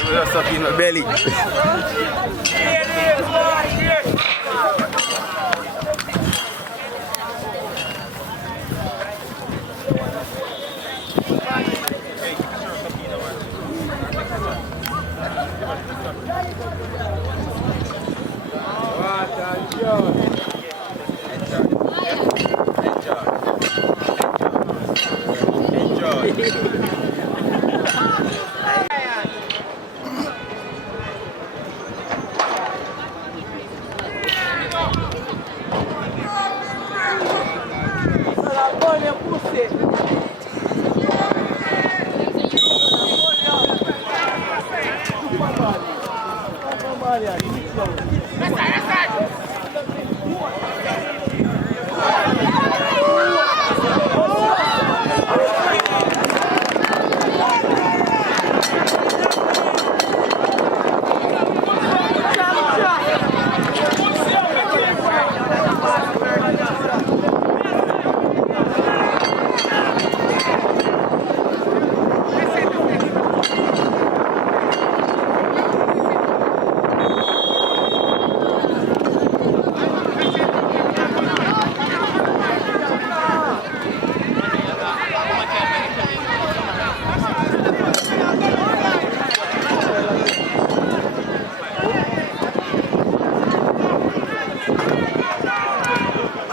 Just up in my belly.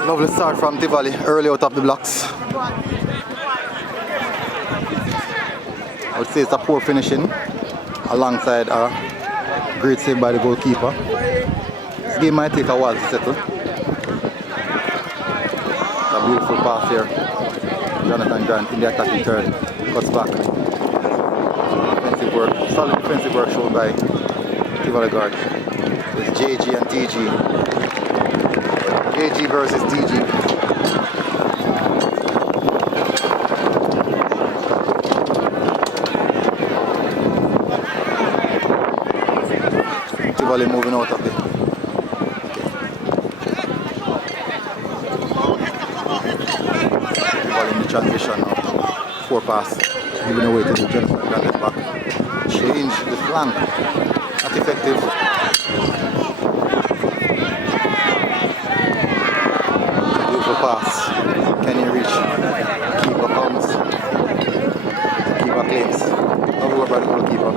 Lovely start from Tivoli, early out of the blocks. I would say it's a poor finishing alongside a great save by the goalkeeper. This game might take a while to settle. A beautiful pass here. Jonathan Grant in the attacking third, cuts back. Defensive work, solid defensive work shown by Tivoli guard. It's JG and TG. AG versus DG. Tivoli moving out of it. Tivoli in the transition now. 4 pass. Giving away to the Jonathan Grant back. Change the flank. Not effective. Pass. Can you reach? Keeper comes. Keeper claims. Over by the goalkeeper.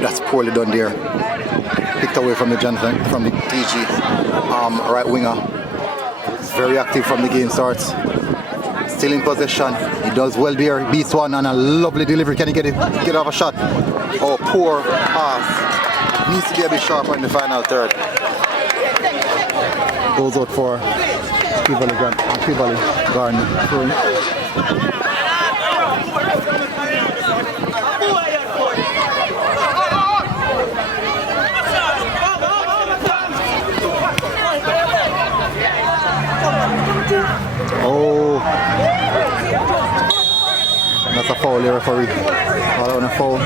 That's poorly done there. Picked away from the Jonathan, from the DG right winger. Very active from the game starts. Still in possession. He does well there. Beats one and a lovely delivery. Can he get off a shot? Oh, poor pass. Needs to be a bit sharper in the final third. Goes out for Tivoli Garden. Oh, that's a foul, the referee. All on a foul.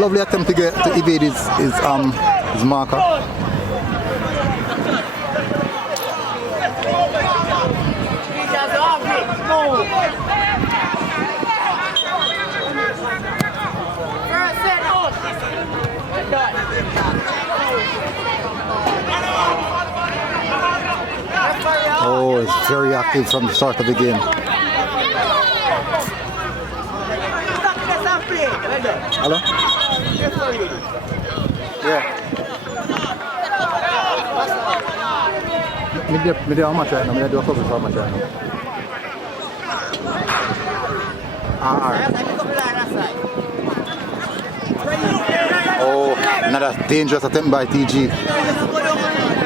Lovely attempt to evade his marker. Oh, it's very active from the start of the game. Hello? Yeah. Me do how much right now? Me do a couple how much right now? Oh, another dangerous attempt by TG.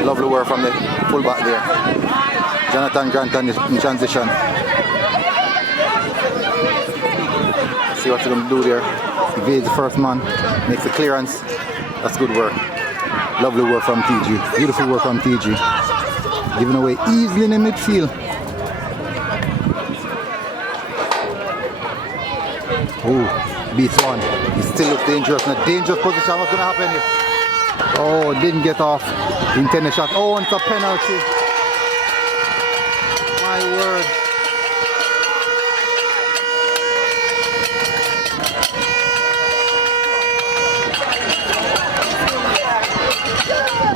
Lovely work from the fullback there. Jonathan Grant in transition. See what he's going to do there. Evades the first man, makes the clearance. That's good work. Lovely work from TG. Beautiful work from TG. Giving away easily in the midfield. Oh, beats one. He still looks dangerous in a dangerous position. What's going to happen here? Oh, didn't get off the intended shot. Oh, and it's a penalty. My word.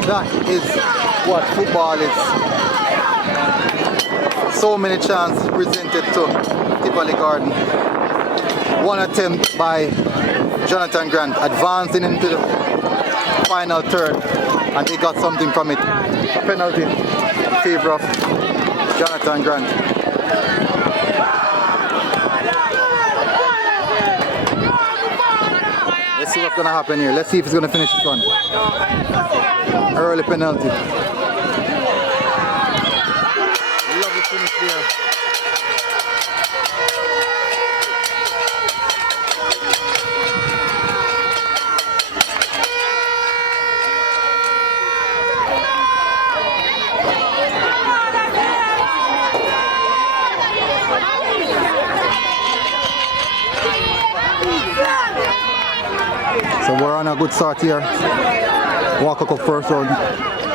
That is what football is. So many chances presented to Tivoli Garden. One attempt by Jonathan Grant, advancing into the final third, and he got something from it. A penalty in favor of Jonathan Grant. Let's see what's going to happen here. Let's see if he's going to finish this one. Early penalty. Lovely finish there. So we're on a good start here. Walker Cup first round.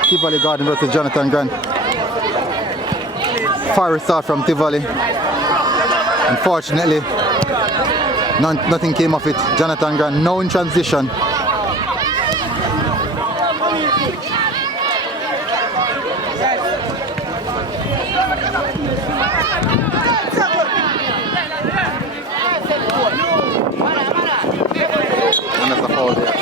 Tivoli Garden versus Jonathan Grant. Fiery start from Tivoli. Unfortunately, nothing came of it. Jonathan Grant now in transition. And that's a foul there.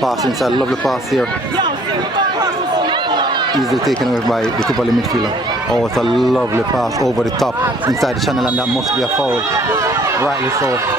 Pass inside, lovely pass here. Easily taken away by the Tivoli midfielder. Oh, it's a lovely pass over the top inside the channel, and that must be a foul. Rightly so.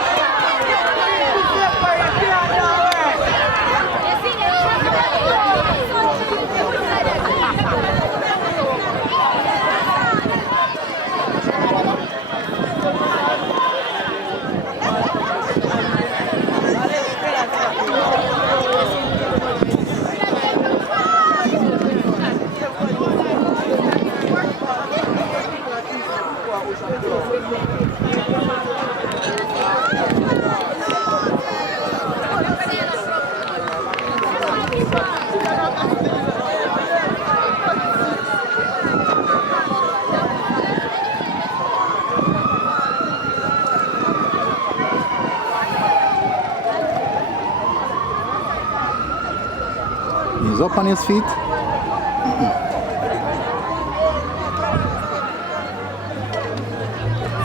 He's up on his feet.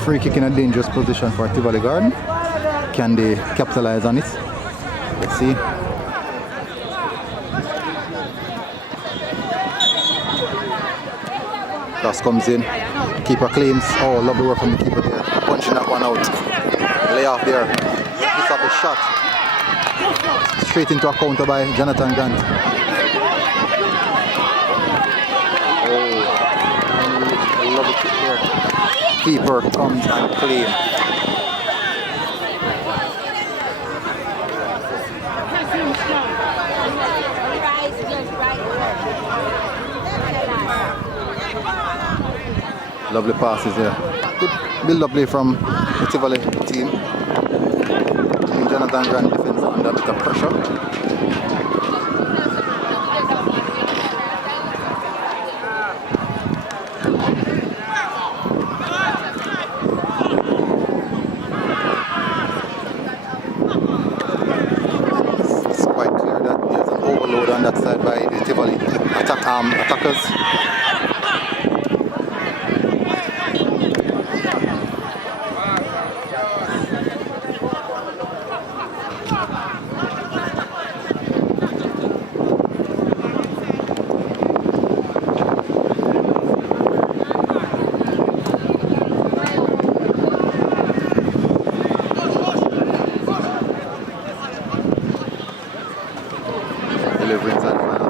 Free kick in a dangerous position for Tivoli Garden. Can they capitalize on it? Let's see. Cross comes in. Keeper claims. Oh, lovely work from the keeper there. Punching that one out. Lay off there. Picks up the shot. Straight into a counter by Jonathan Grant. Keeper comes and claims. Lovely passes here. Good build-up play from the Tivoli team. Jonathan Grant defense under a bit of pressure. It's quite clear that there's an overload on that side by the Tivoli attackers. Delivery inside the final.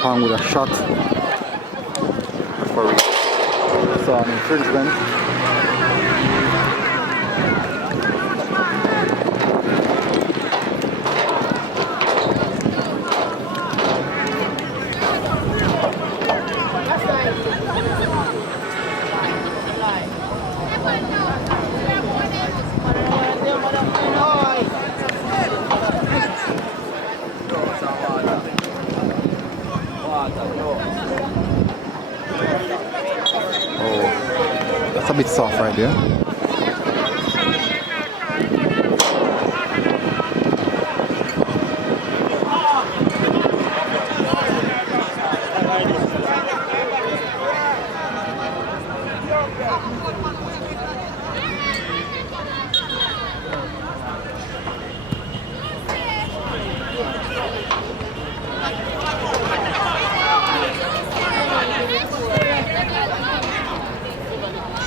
Pang with a shot. Referee saw an infringement. Oh, that's a bit soft right there.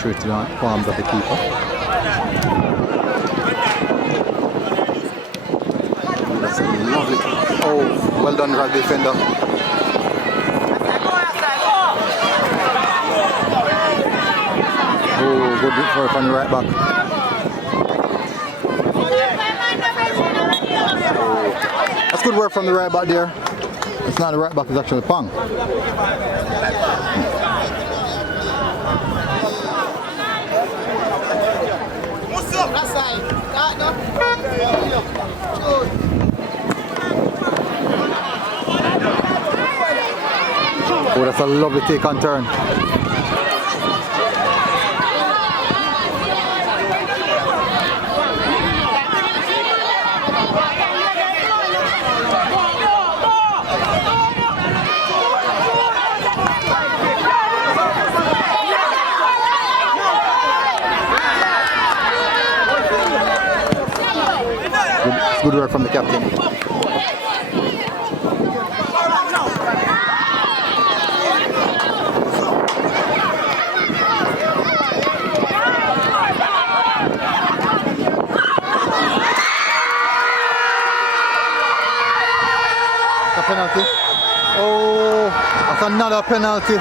Straight to the palms of the keeper. That's a lovely. Oh, well done, rugby defender. Oh, good work on the right back. Oh, that's good work from the right back there. It's not the right back, it's actually Pang. Oh, that's a lovely take on turn. Good work from the captain. A penalty. Oh, that's another penalty.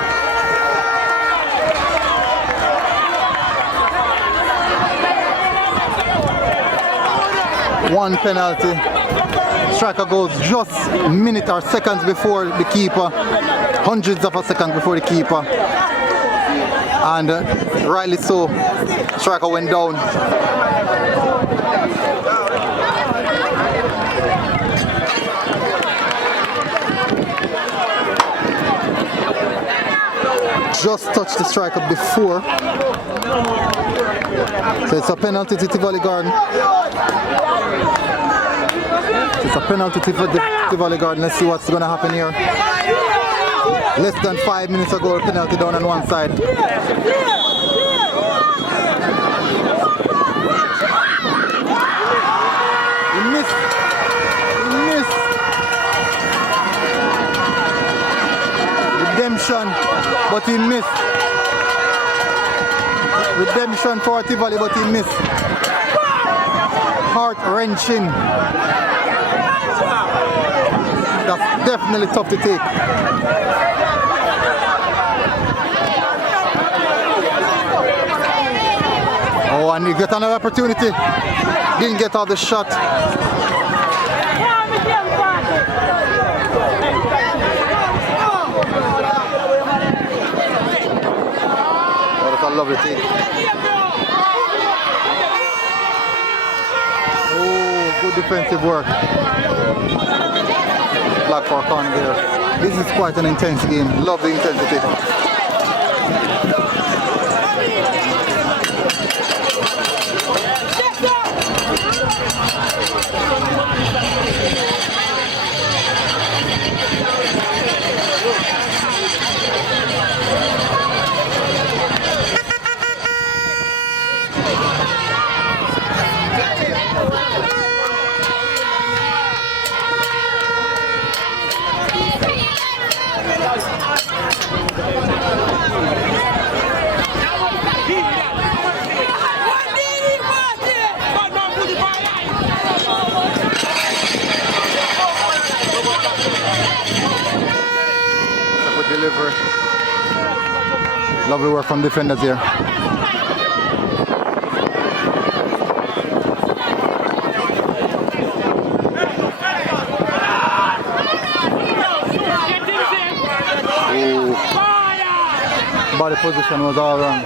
One penalty. Striker goes just a minute or seconds before the keeper, hundreds of a second before the keeper, and rightly so, striker went down. Just touched the striker before, so it's a penalty to Tivoli Garden. It's a penalty to Tivoli Garden. Let's see what's going to happen here. Less than 5 minutes ago, penalty down on one side. He missed. He missed. Redemption, but he missed. Redemption for Tivoli, but he missed. Heart-wrenching. That's definitely tough to take. Oh, and he got another opportunity. Didn't get out the shot. lovely thing. Oh, good defensive work. Black for corner there. This is quite an intense game. Love the intensity. Delivery. Lovely work from defenders here. Ooh. Body position was all wrong.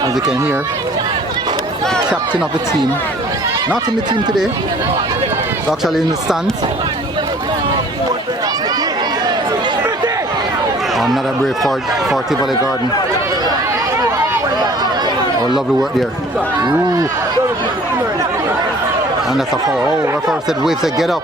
As you can hear, captain of the team, not in the team today, actually in the stands. Another brave for Tivoli Garden. Oh, lovely work there. Ooh. And that's a foul. Oh, referee said, wave said, get up.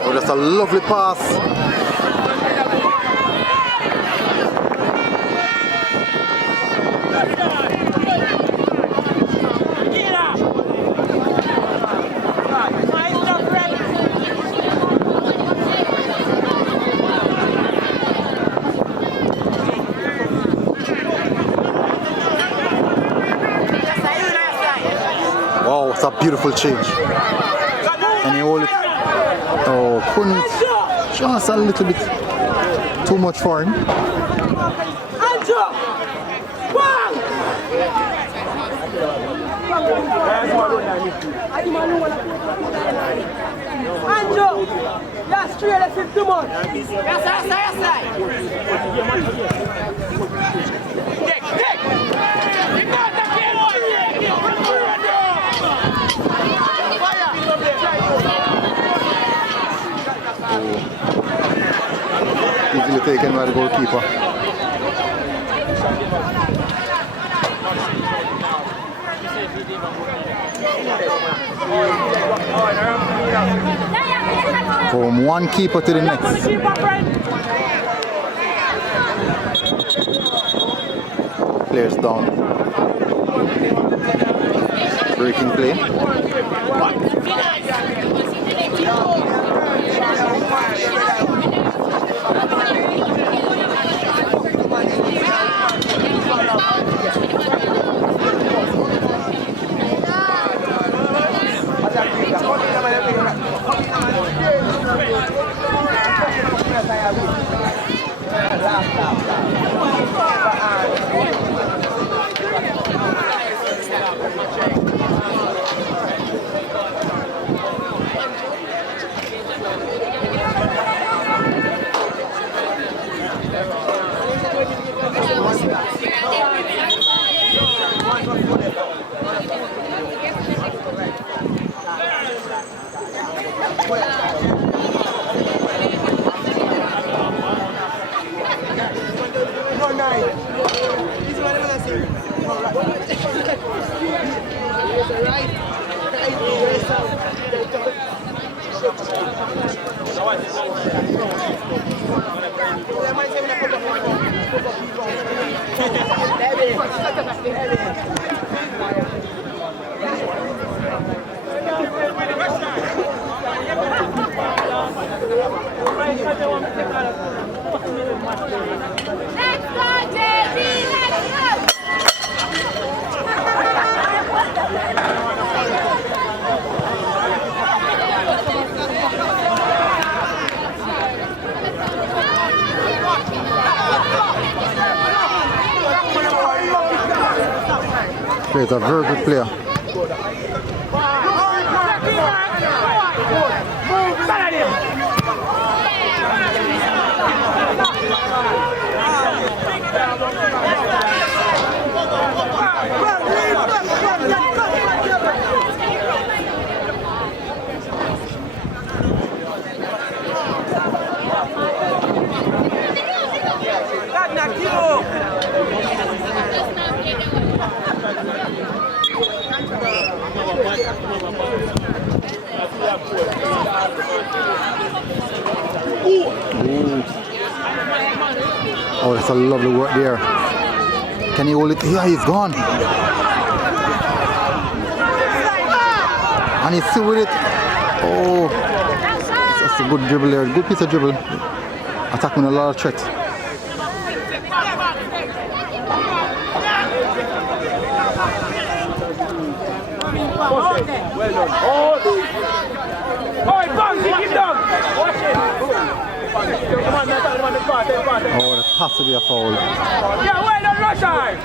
Oh, that's a lovely pass. Wow, it's a beautiful change. And he hold it. Oh, couldn't just a little bit too much for him. Anjo, yeah, straight at 50 months. Yes. Easily taken by the goalkeeper. From one keeper to the next. Players down. Breaking play. Let's go, JD! Let's go! He's a very good player. Oh, that's a lovely work there. Can he hold it? Yeah, he's gone. And he's still with it. Oh, that's a good dribble there. Good piece of dribble. Attacking a lot of threat. Well done. Oh, bang, keep it down. Watch it. Oh, that has to be a foul. Yeah, well done, Russian.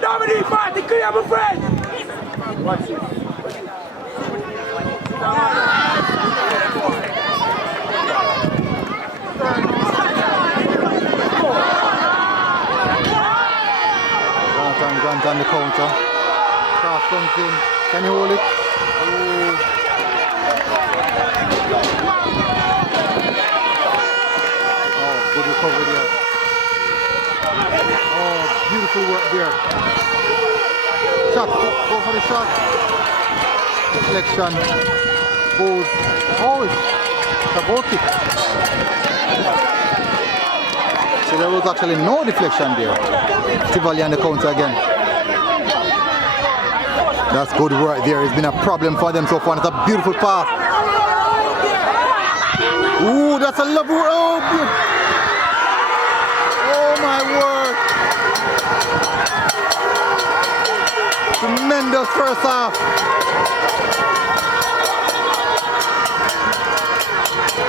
Dominic Martin, clear my friend! Watch it. Grant on the counter. Cross comes in. Can you hold it? Oh, good recovery there. Oh, beautiful work there. Shot, go for the shot. Deflection. Goes. Oh, it's a goal kick. So there was actually no deflection there. Tivoli on the counter again. That's good work there. It's been a problem for them so far. It's a beautiful pass. Ooh, that's a lovely work. Oh, oh my word. Tremendous first half.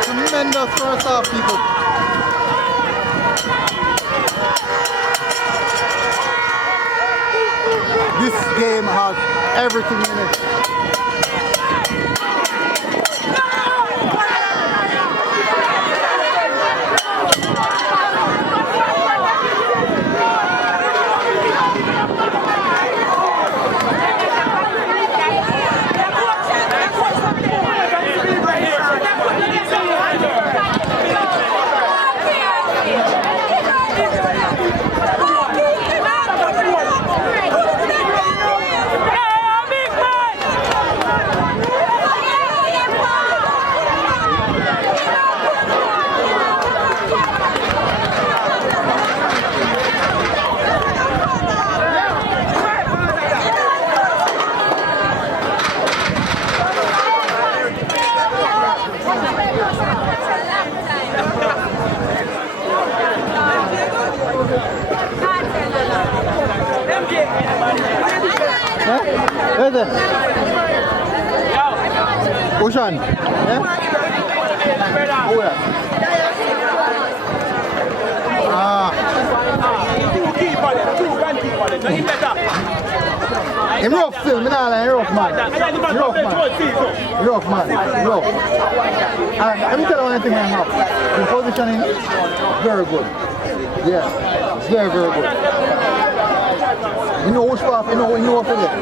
Tremendous first half, people. This game has everything in it. position. Yeah? Oh, yeah. Him rough still, me nah lie, rough man. Rough man. Rough man. Rough. And let me tell you one thing I have. The positioning very good. Yeah. It's very, very good. You know which path, you know what to get.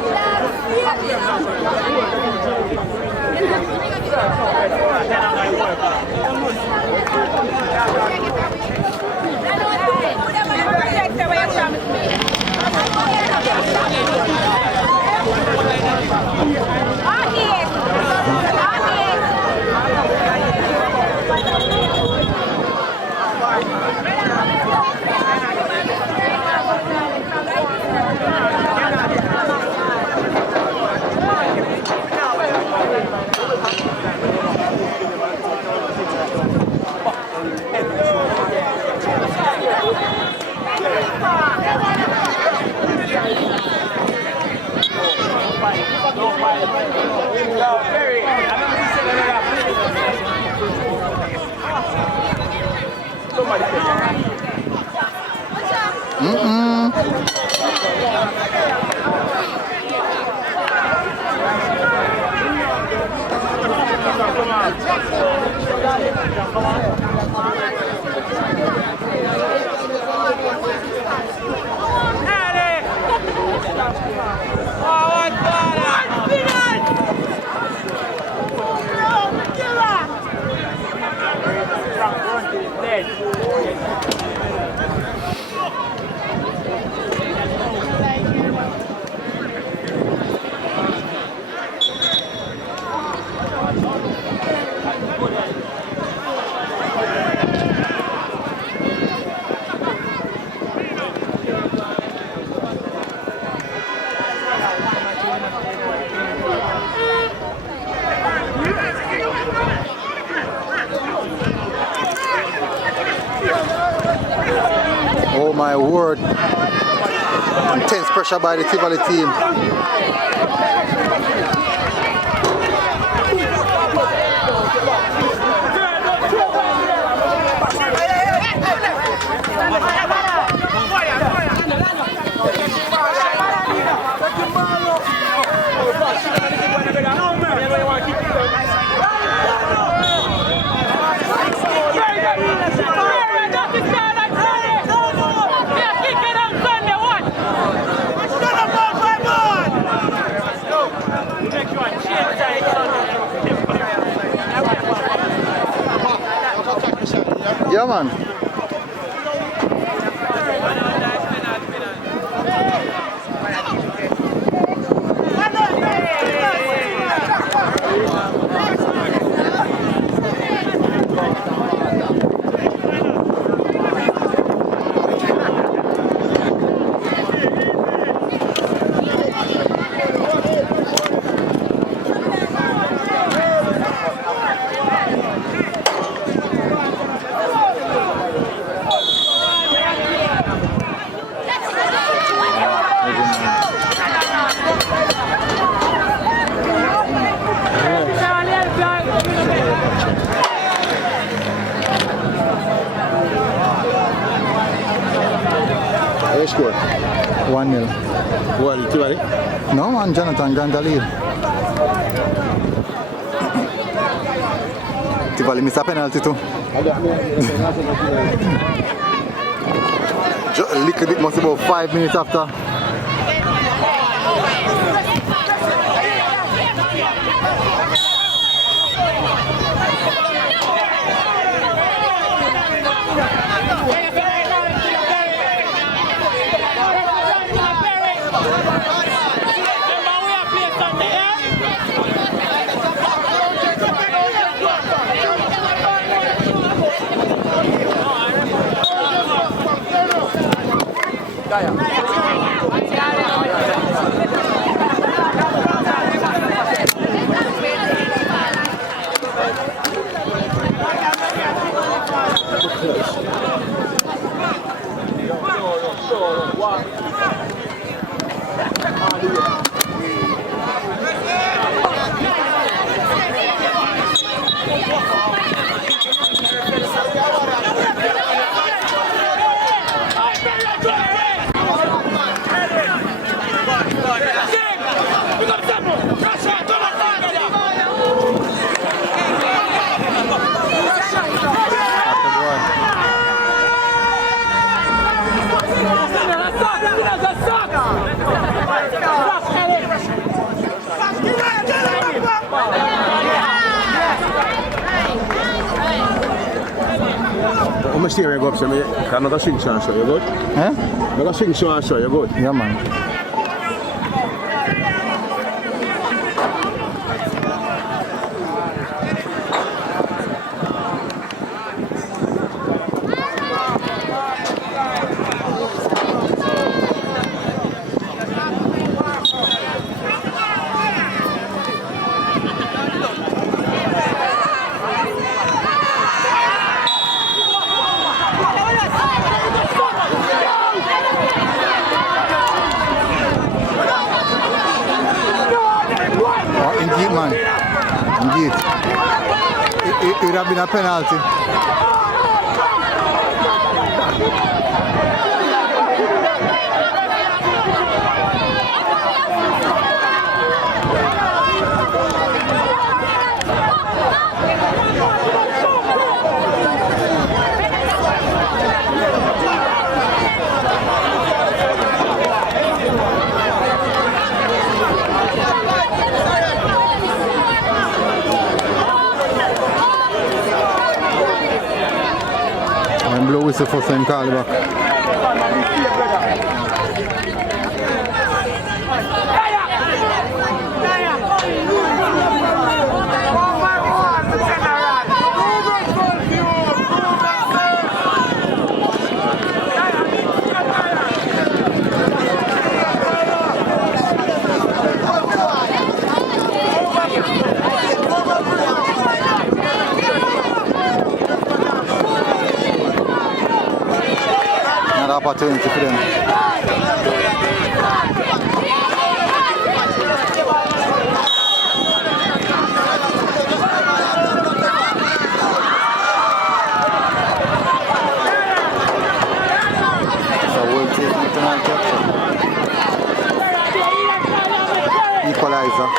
Oh my word. Intense pressure by the Tivoli team. Yeah, man. They scored 1-0. What, Tivoli? No, and Jonathan Grant lead. Tivoli missed a penalty too. Just a little bit, must be about 5 minutes after. I'm going to stay go up, so I'm going to sing show and show. You good? Eh? I'm going to sing show and show. You good? Yeah, man. Indeed, man. Indeed. It would have been a penalty. And blow whistle for St. Carl back. Another opportunity for them. So we'll take it tonight. Equalizer.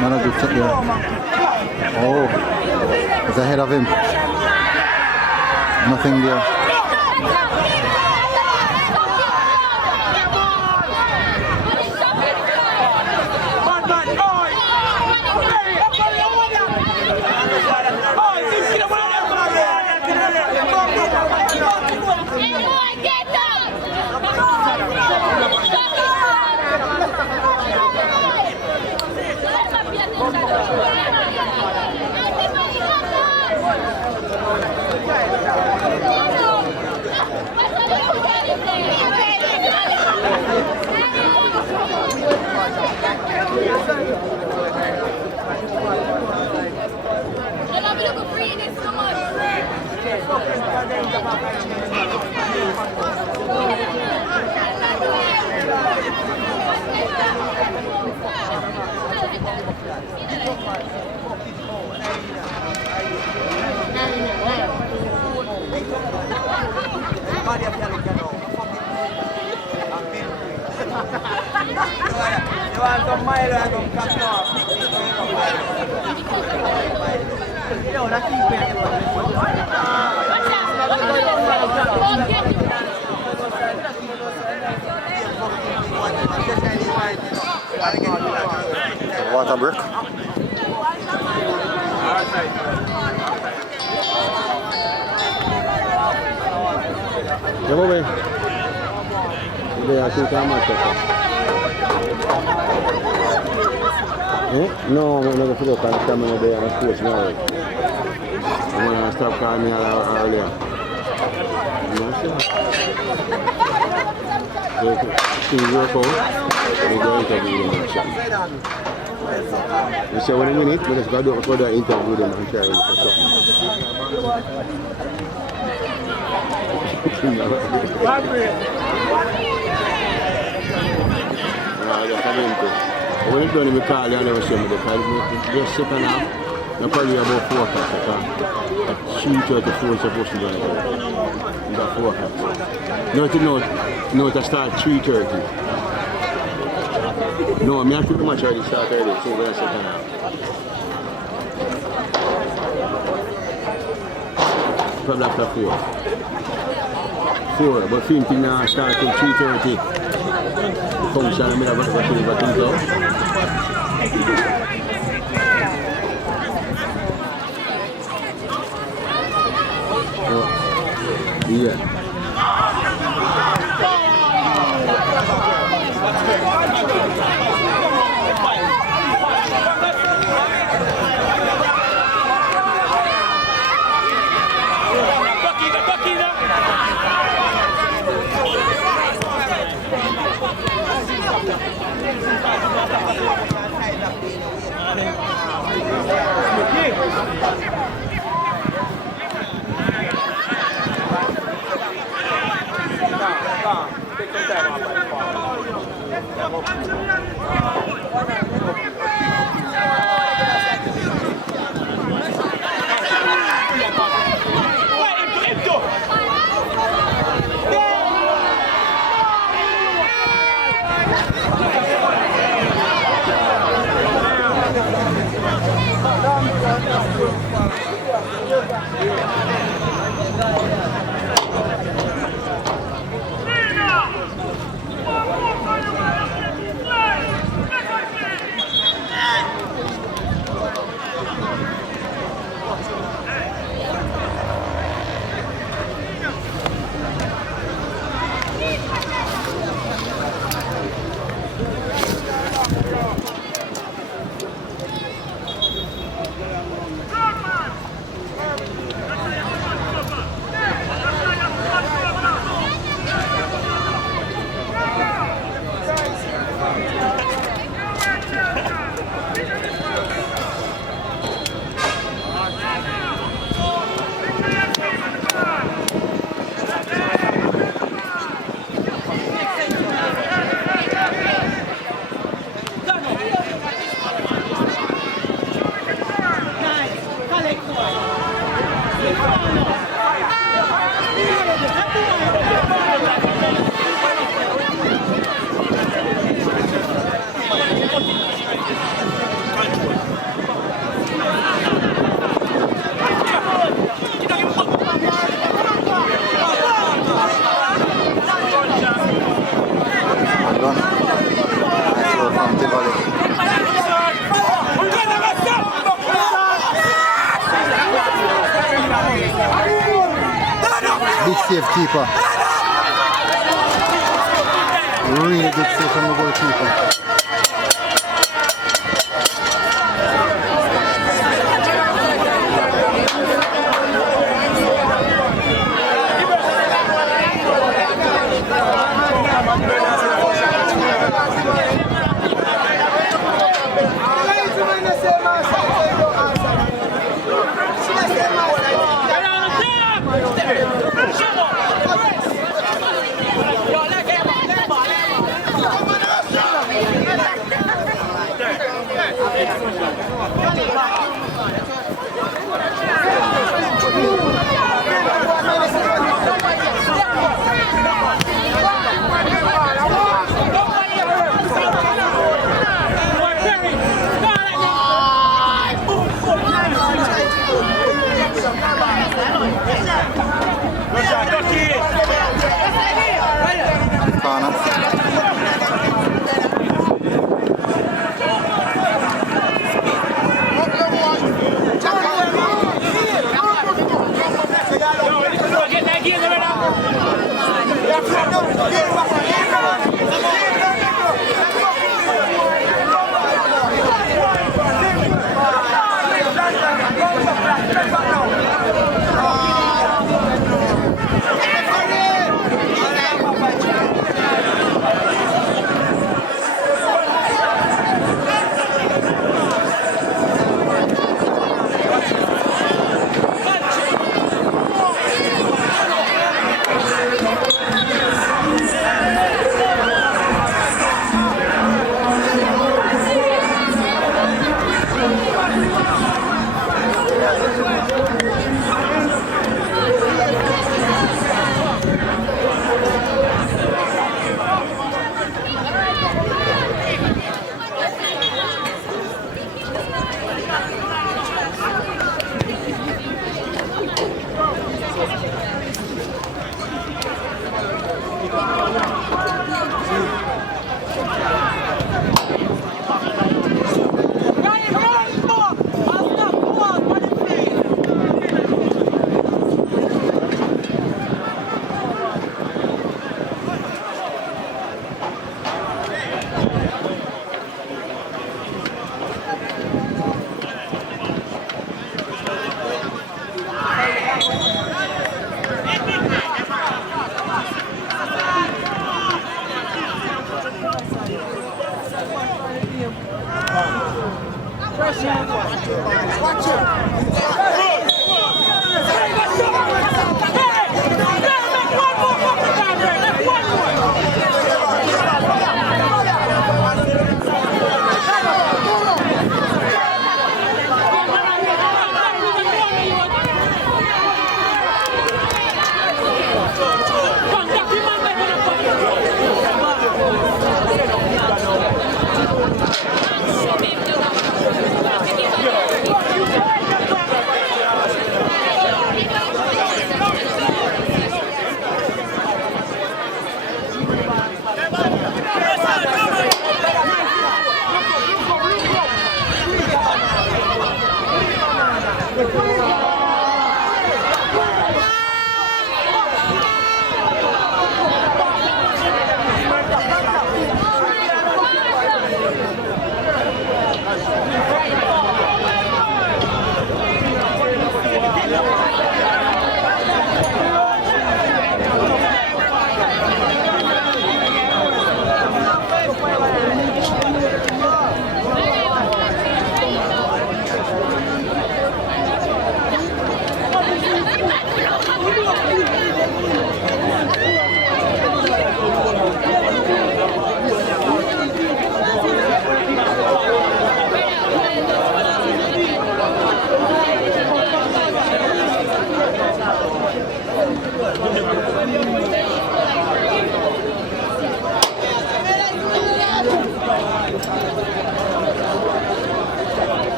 Not a good shot there. Oh, it's ahead of him. Nothing there. Water brick. Yeah, boy. Yeah, I think I'm not no, I'm not going to look at the camera there and coach now. I'm going to stop calling me earlier. So you work out, we go interview them and chat. You say, when a minute, we just got to do a further interview them and try for something. When it's done, we call you and never show me the card. Just second half, you're probably about 4 o'clock. At 3:34 is supposed to be done. About 4 o'clock. No, it start 3:30. No, I have to do much already start early, so we're second half. Probably after 4, but film now start till 3:30. Function, I mean, I've got to go. Yeah. From Tivoli. Big save keeper. Really good save from the goalkeeper.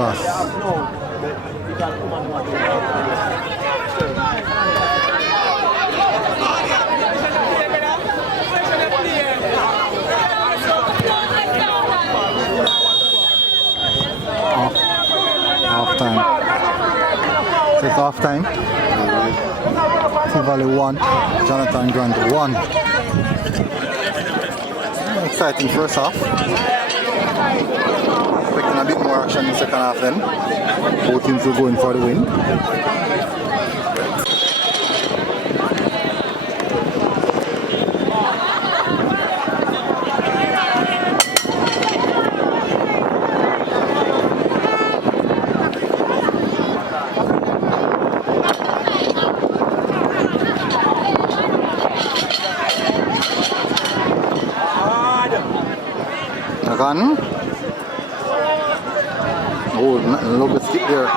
pass. Half time. So it's half time. Tivoli 1, Jonathan Grant 1. Exciting first half. Expecting a bit more action in the second half then. Both teams will go in for the win. Again. Oh, a little bit skip there.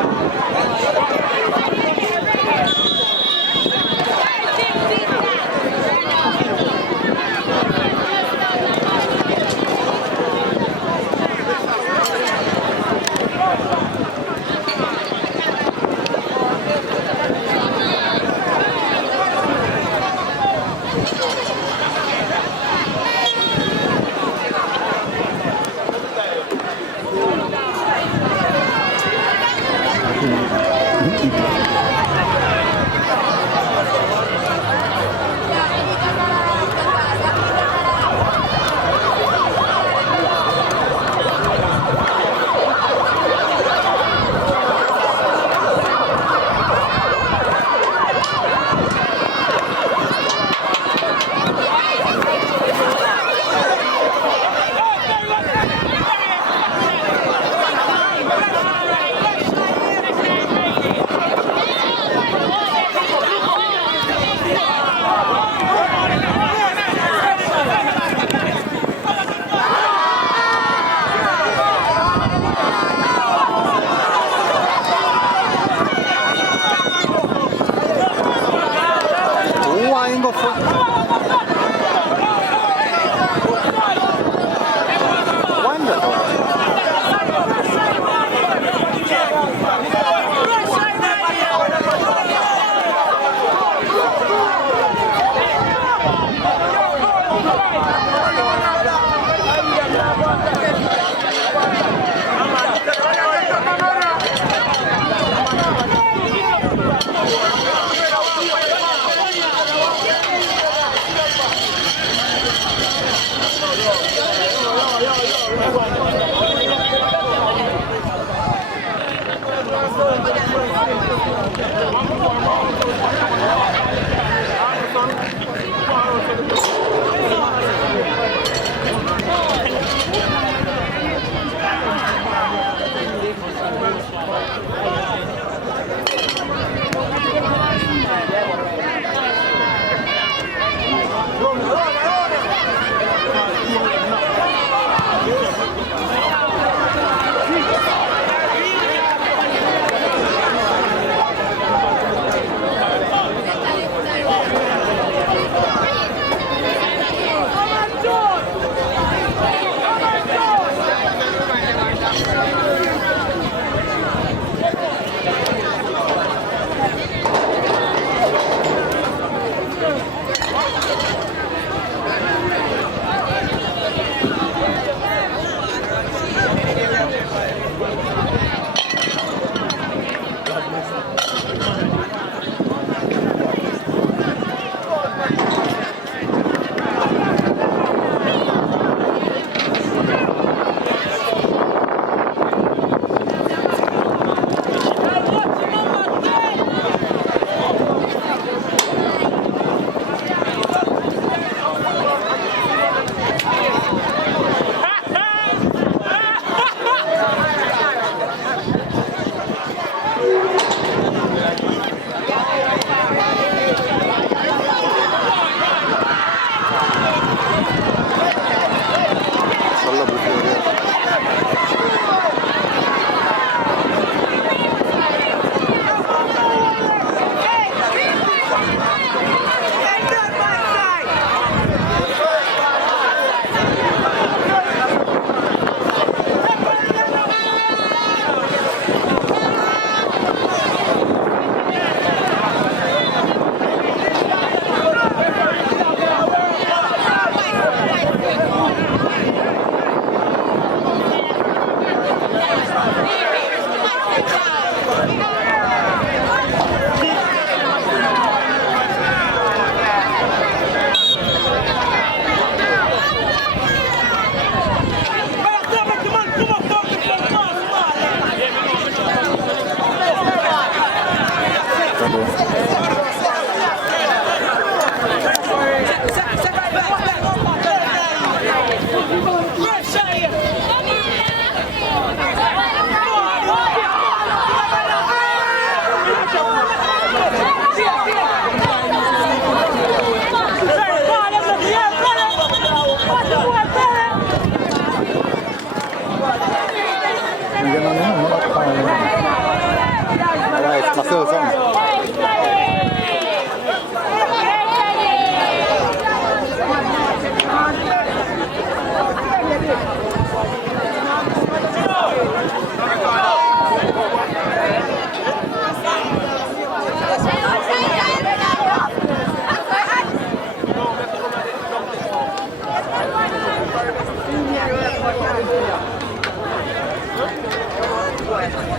Hey!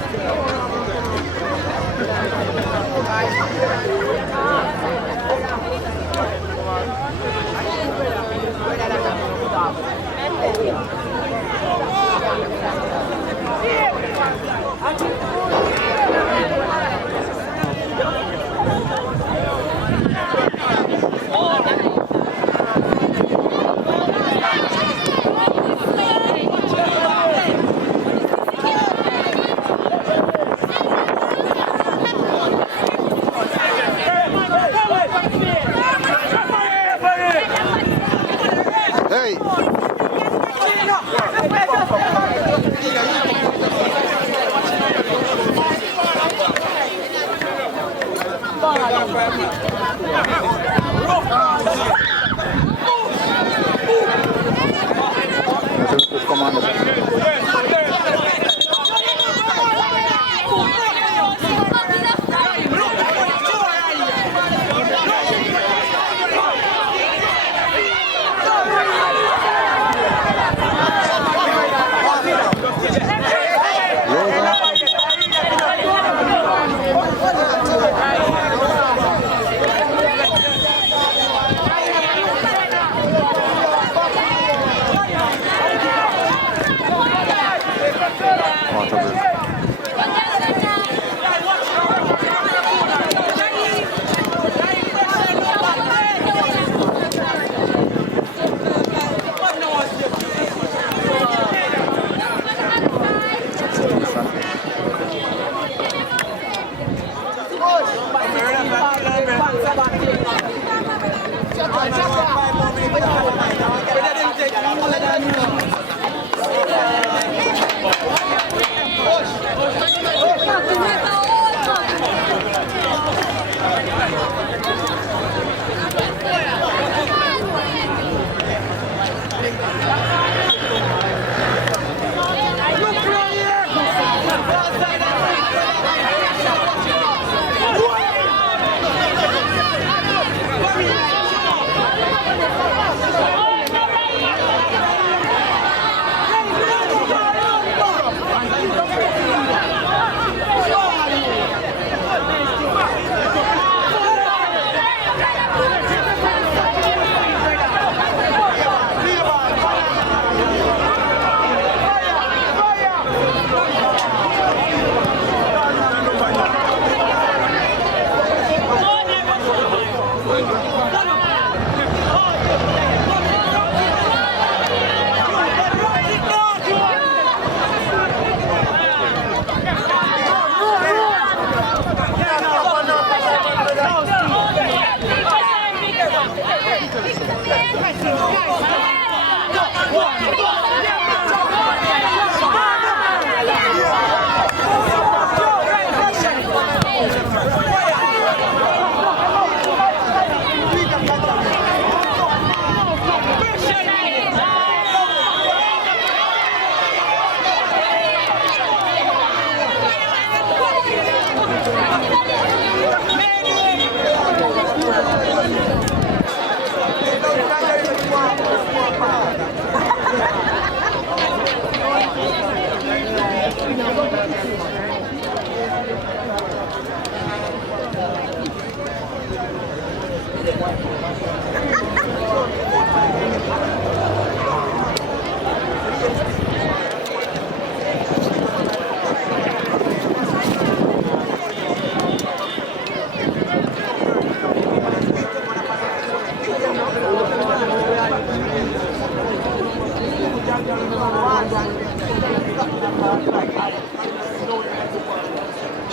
Come on.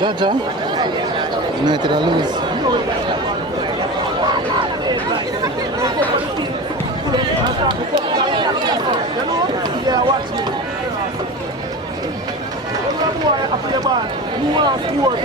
Jaja, United are lose. Yeah, watch it. You want to score,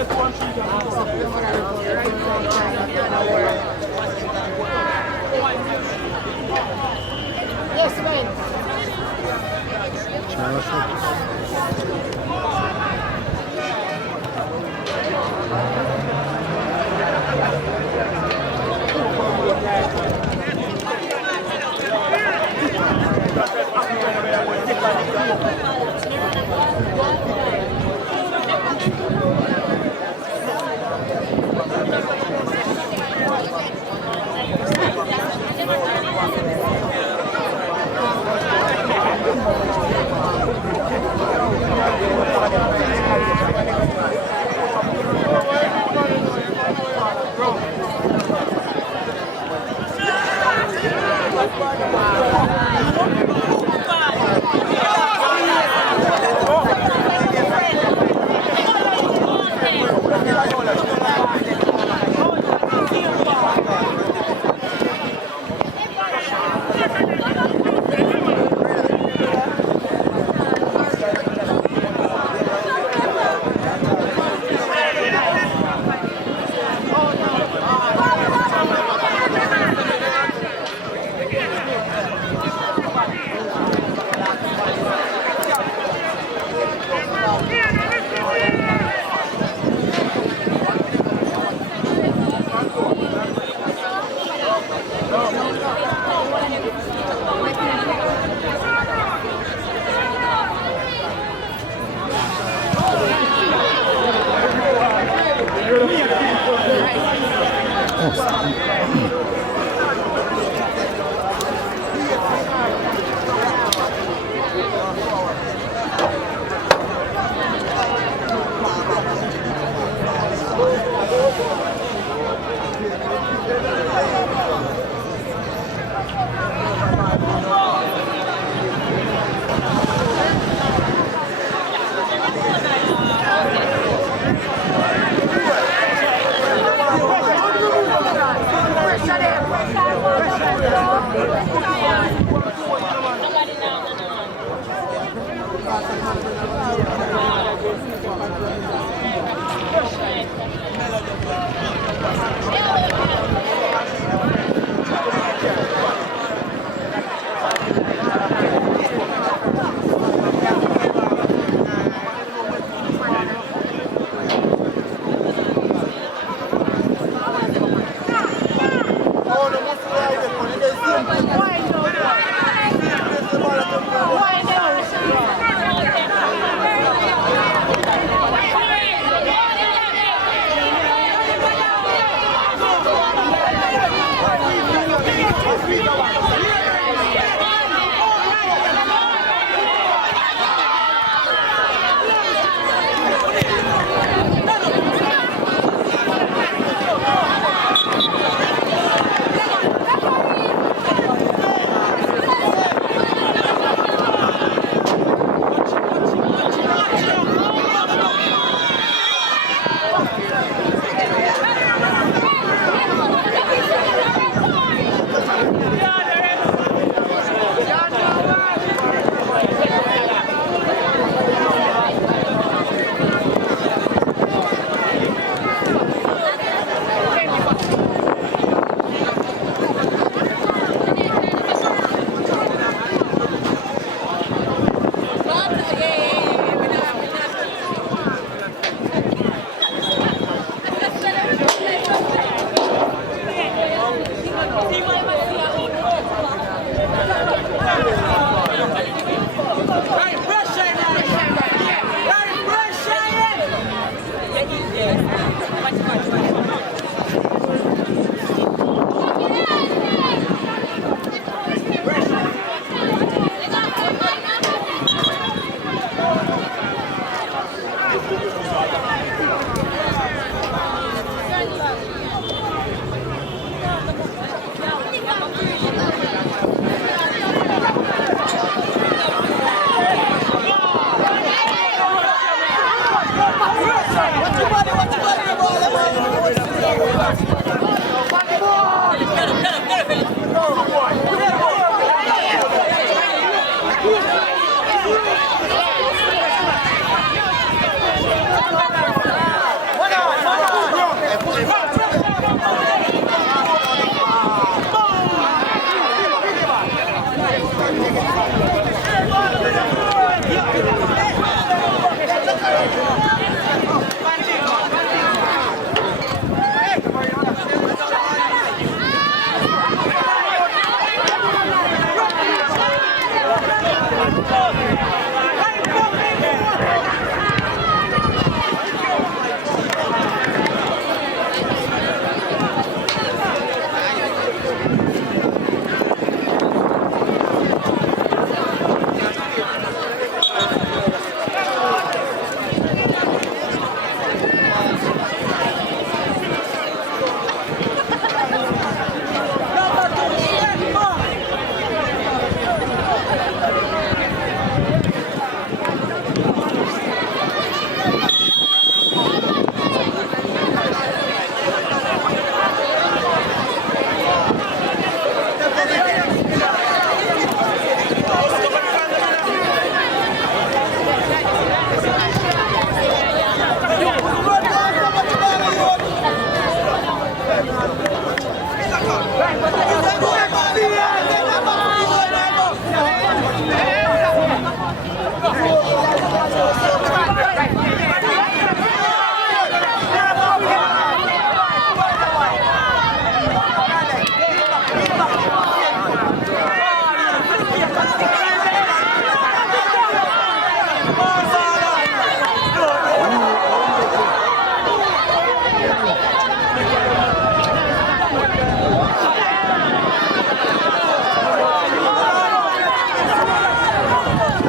Yes, man.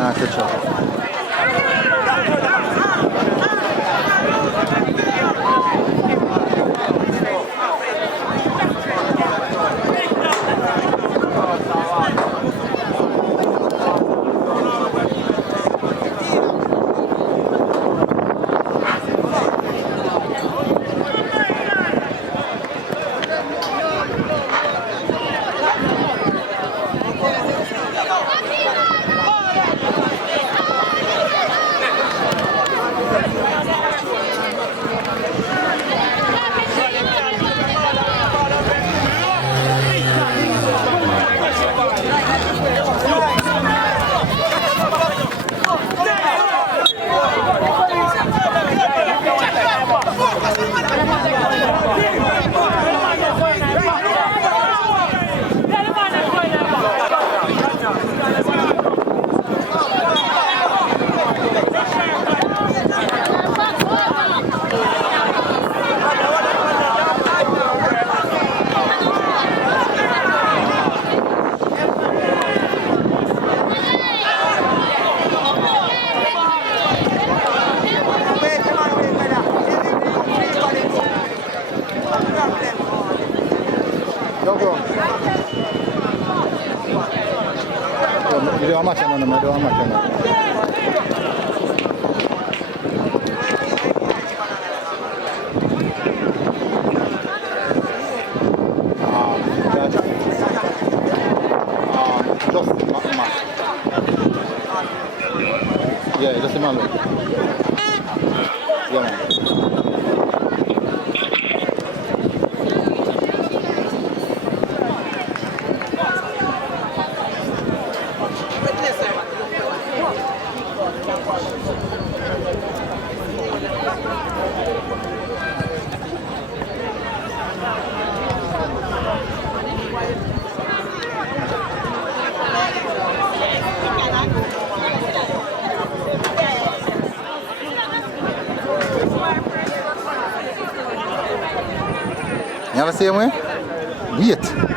Can't catch up. Go, bro. You do how much on them? I do how much on them? Yeah, just a moment. Yeah, man. You have the same way? Wait.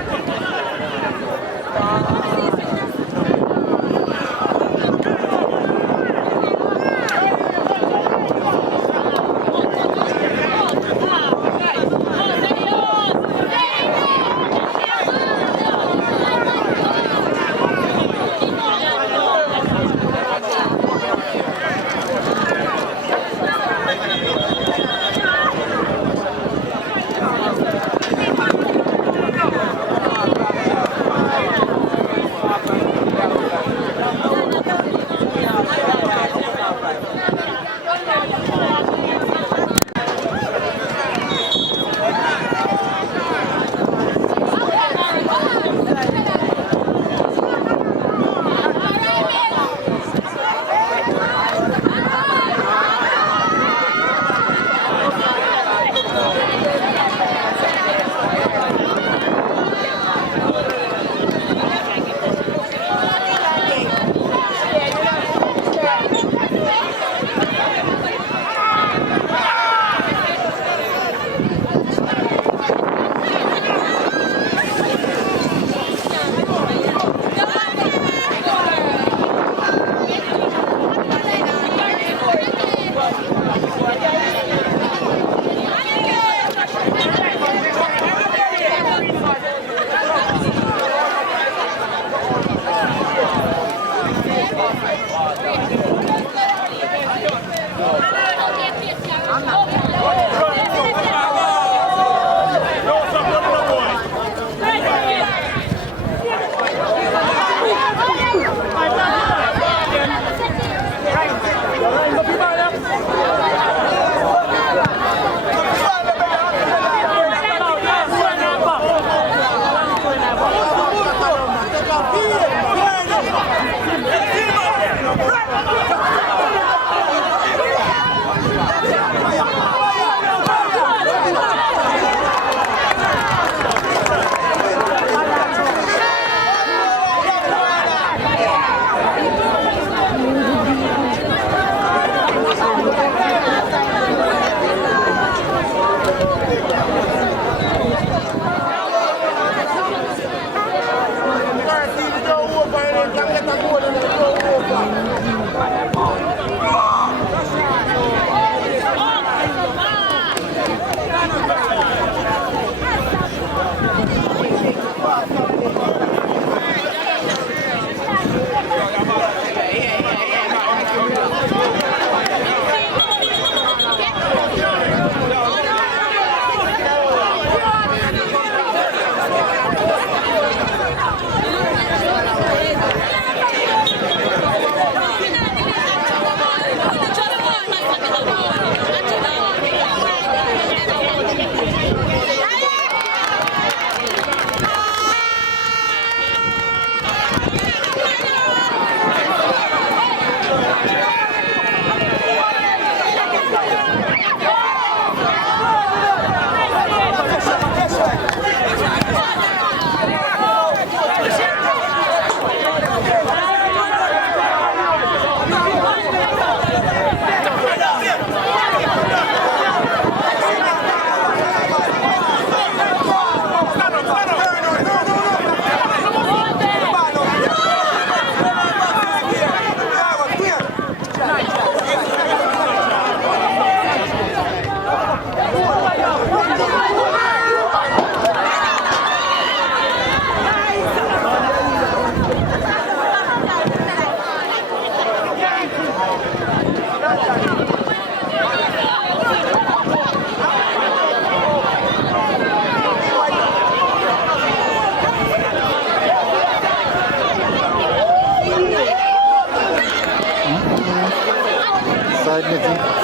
Side netting.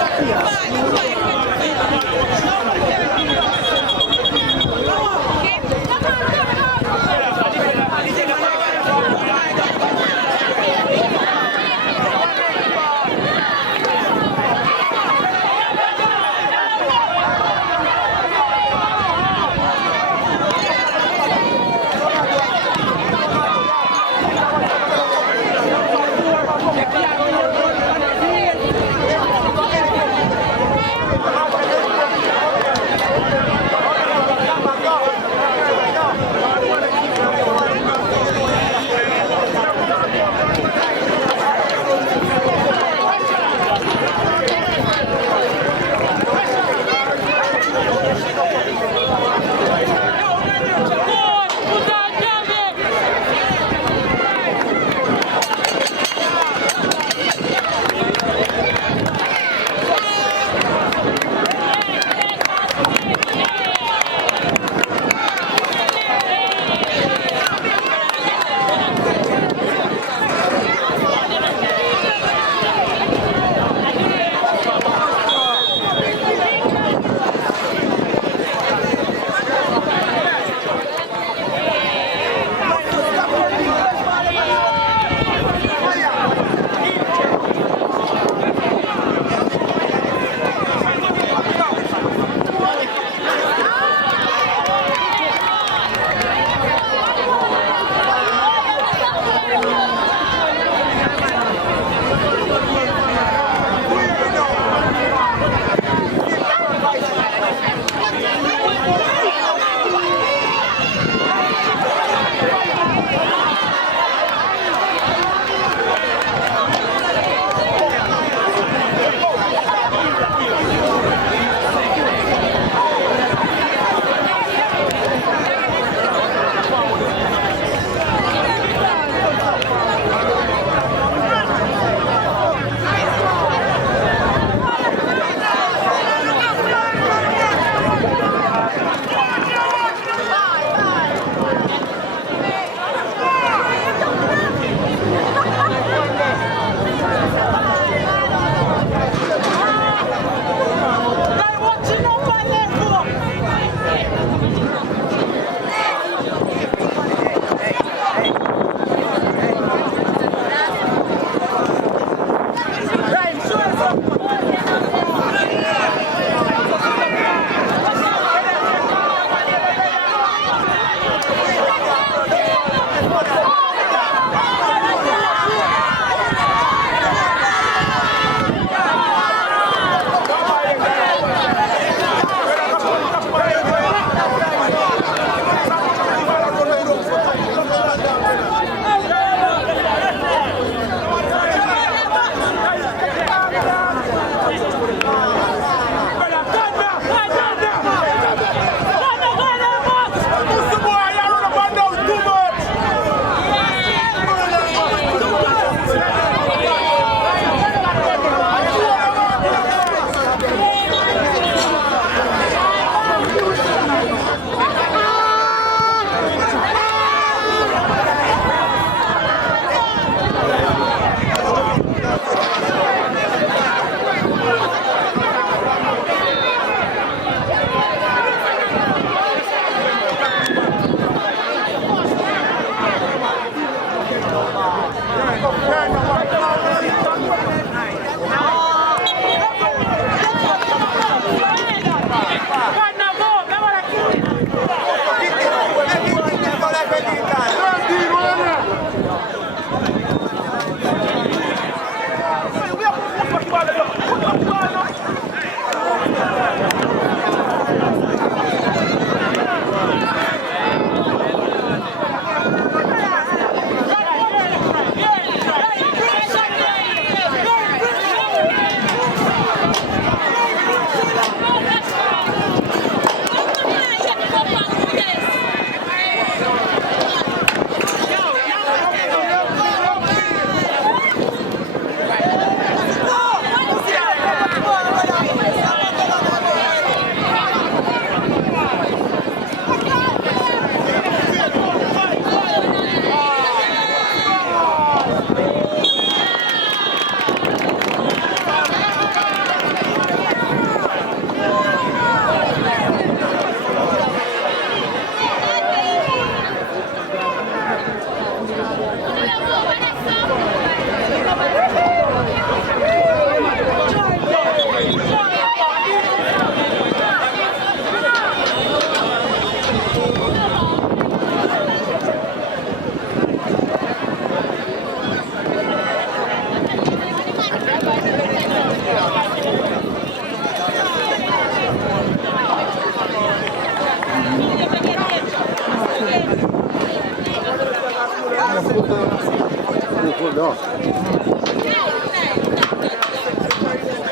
No.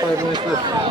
5 minutes left.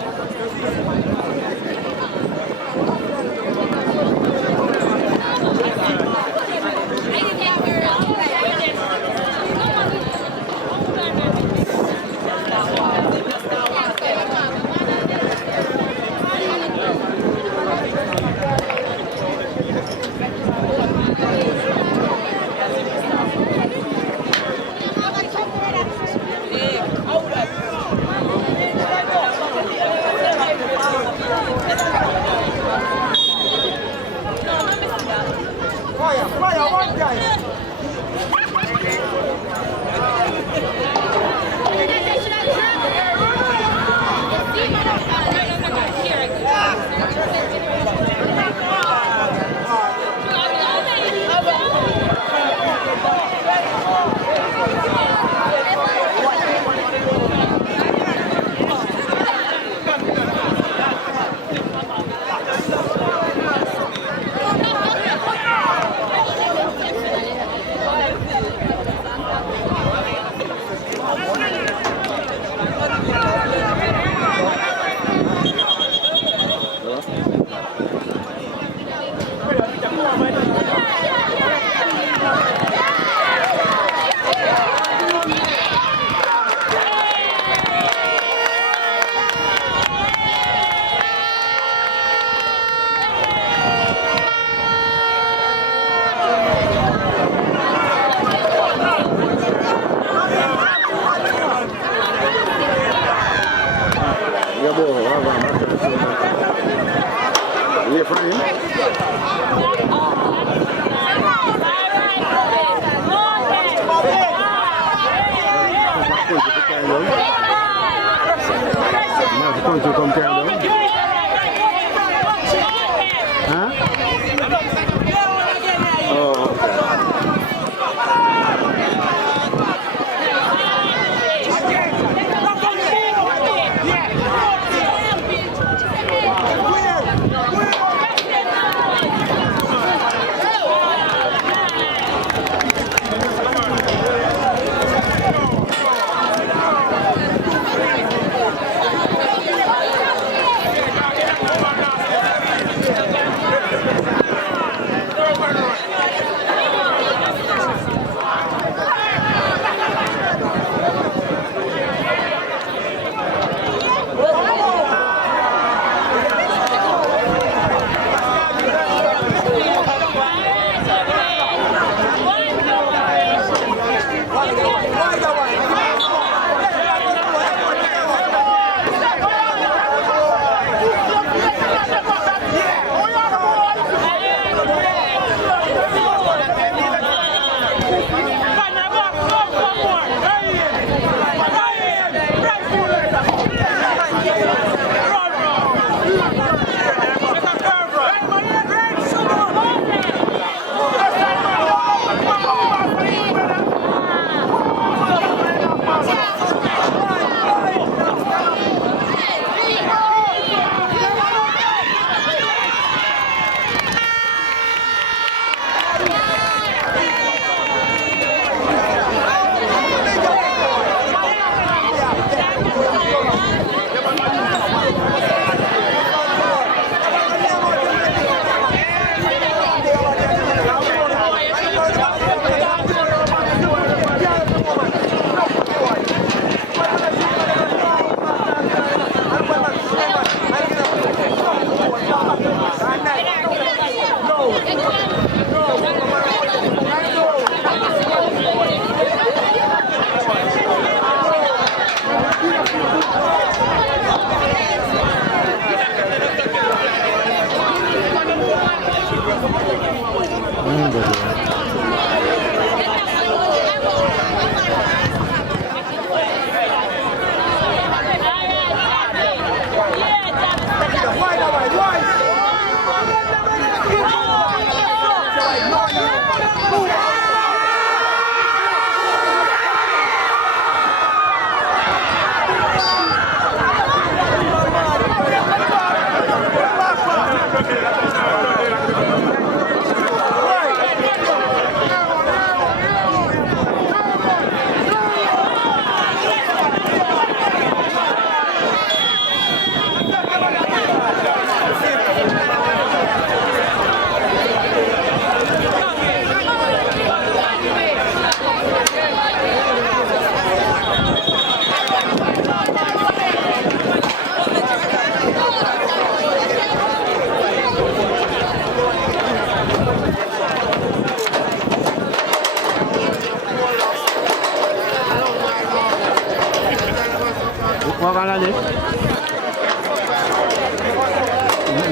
What can I do?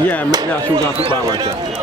Yeah, make that shoot and football match.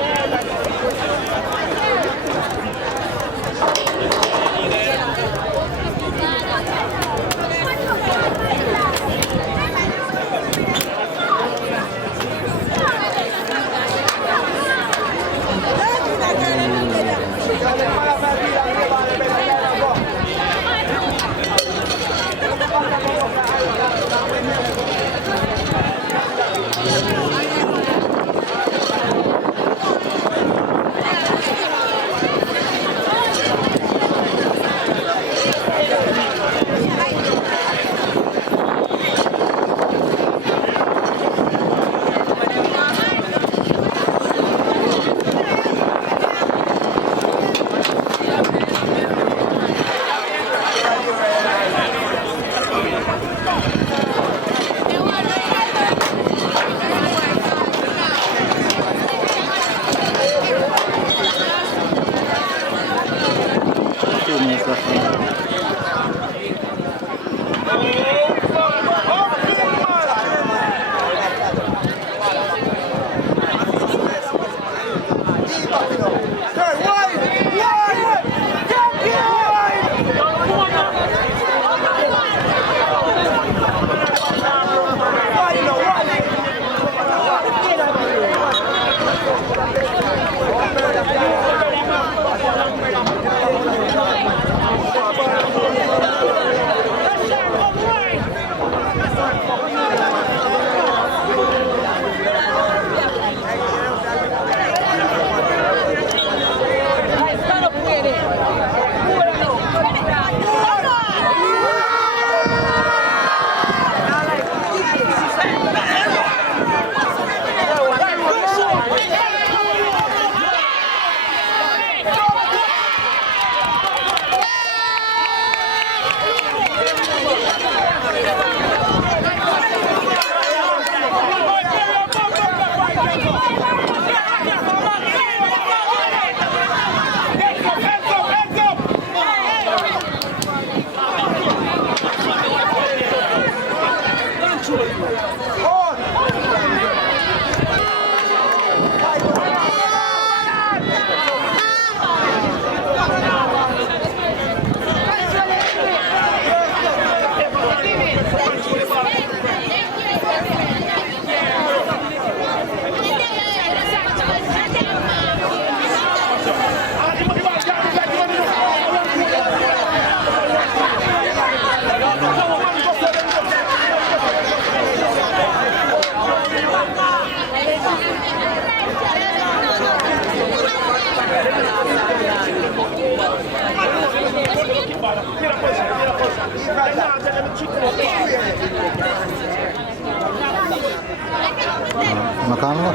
Makano?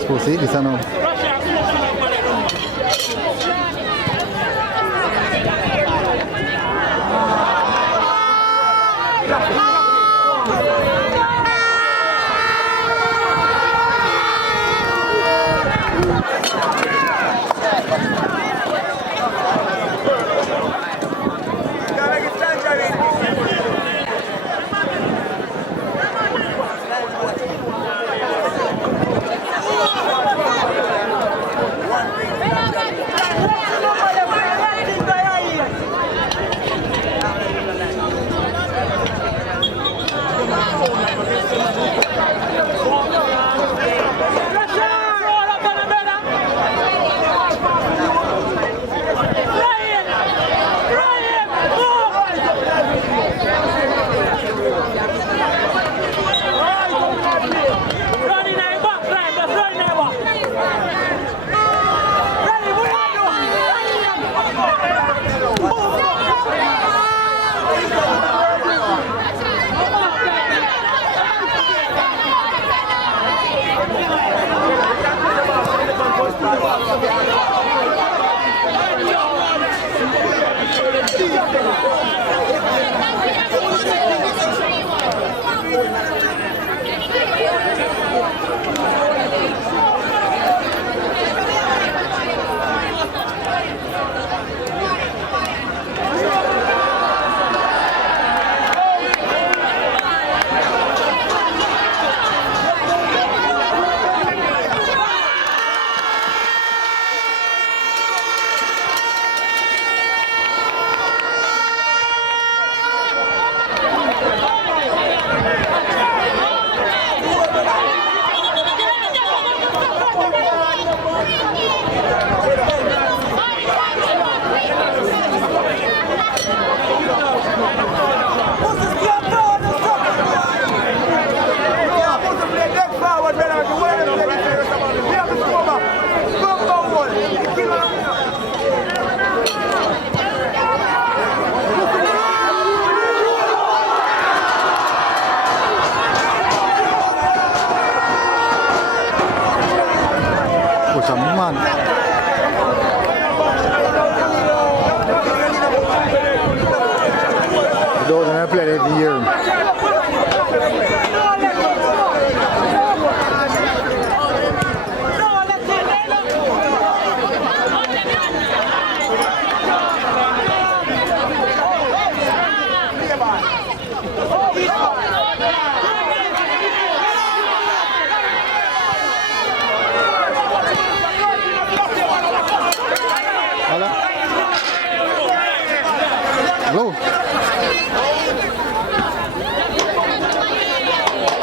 Scusi, di sana. can hear him. Hello? Hello?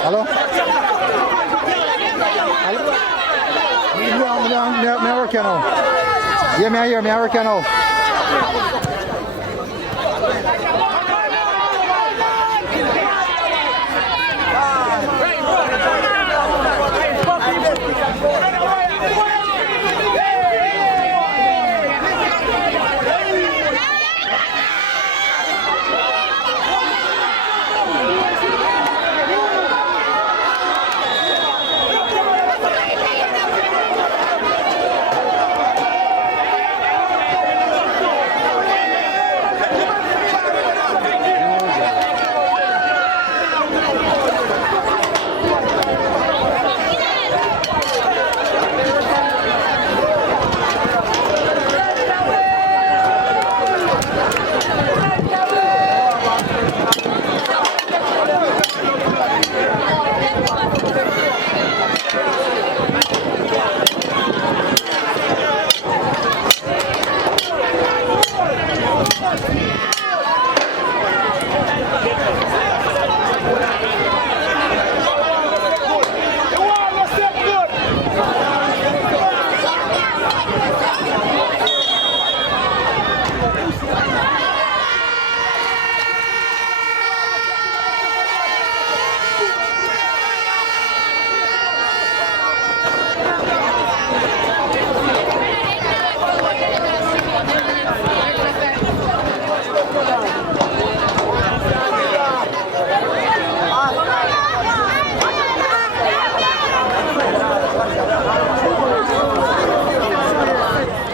Hello? Hello? Me work here now. Yeah, me here, me work here now.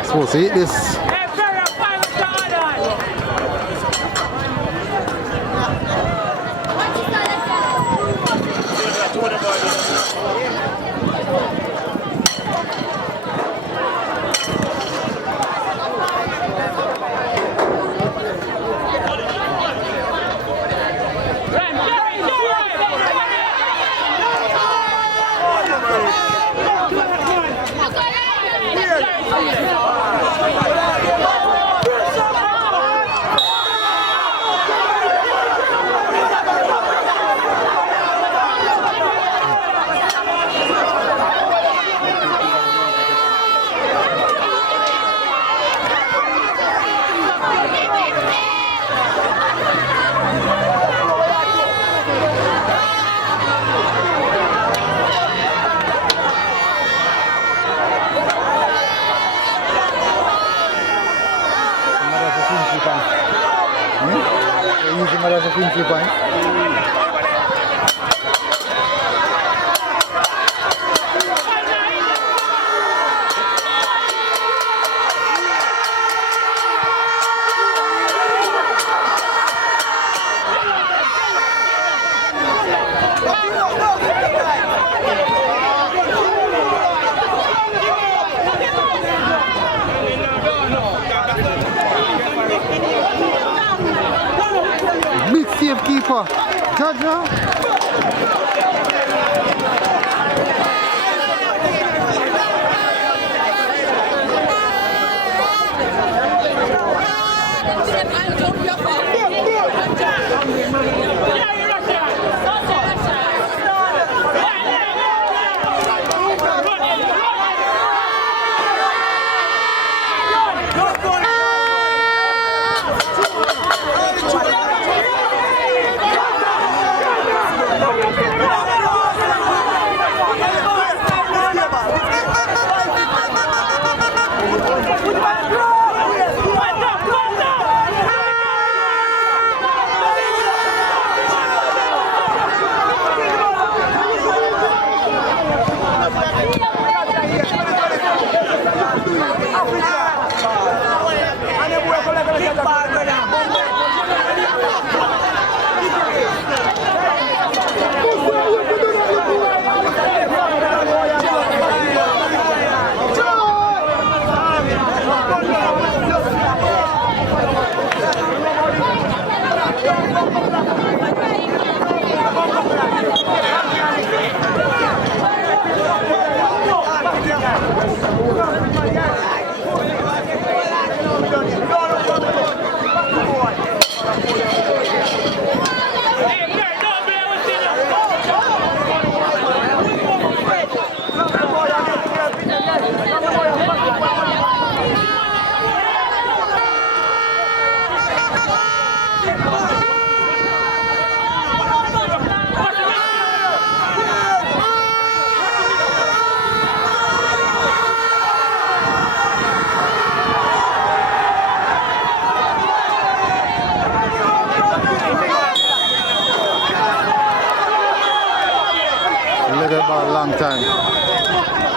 Supposed to eat this. Big save keeper. Judge now. Try to get the ball a long time.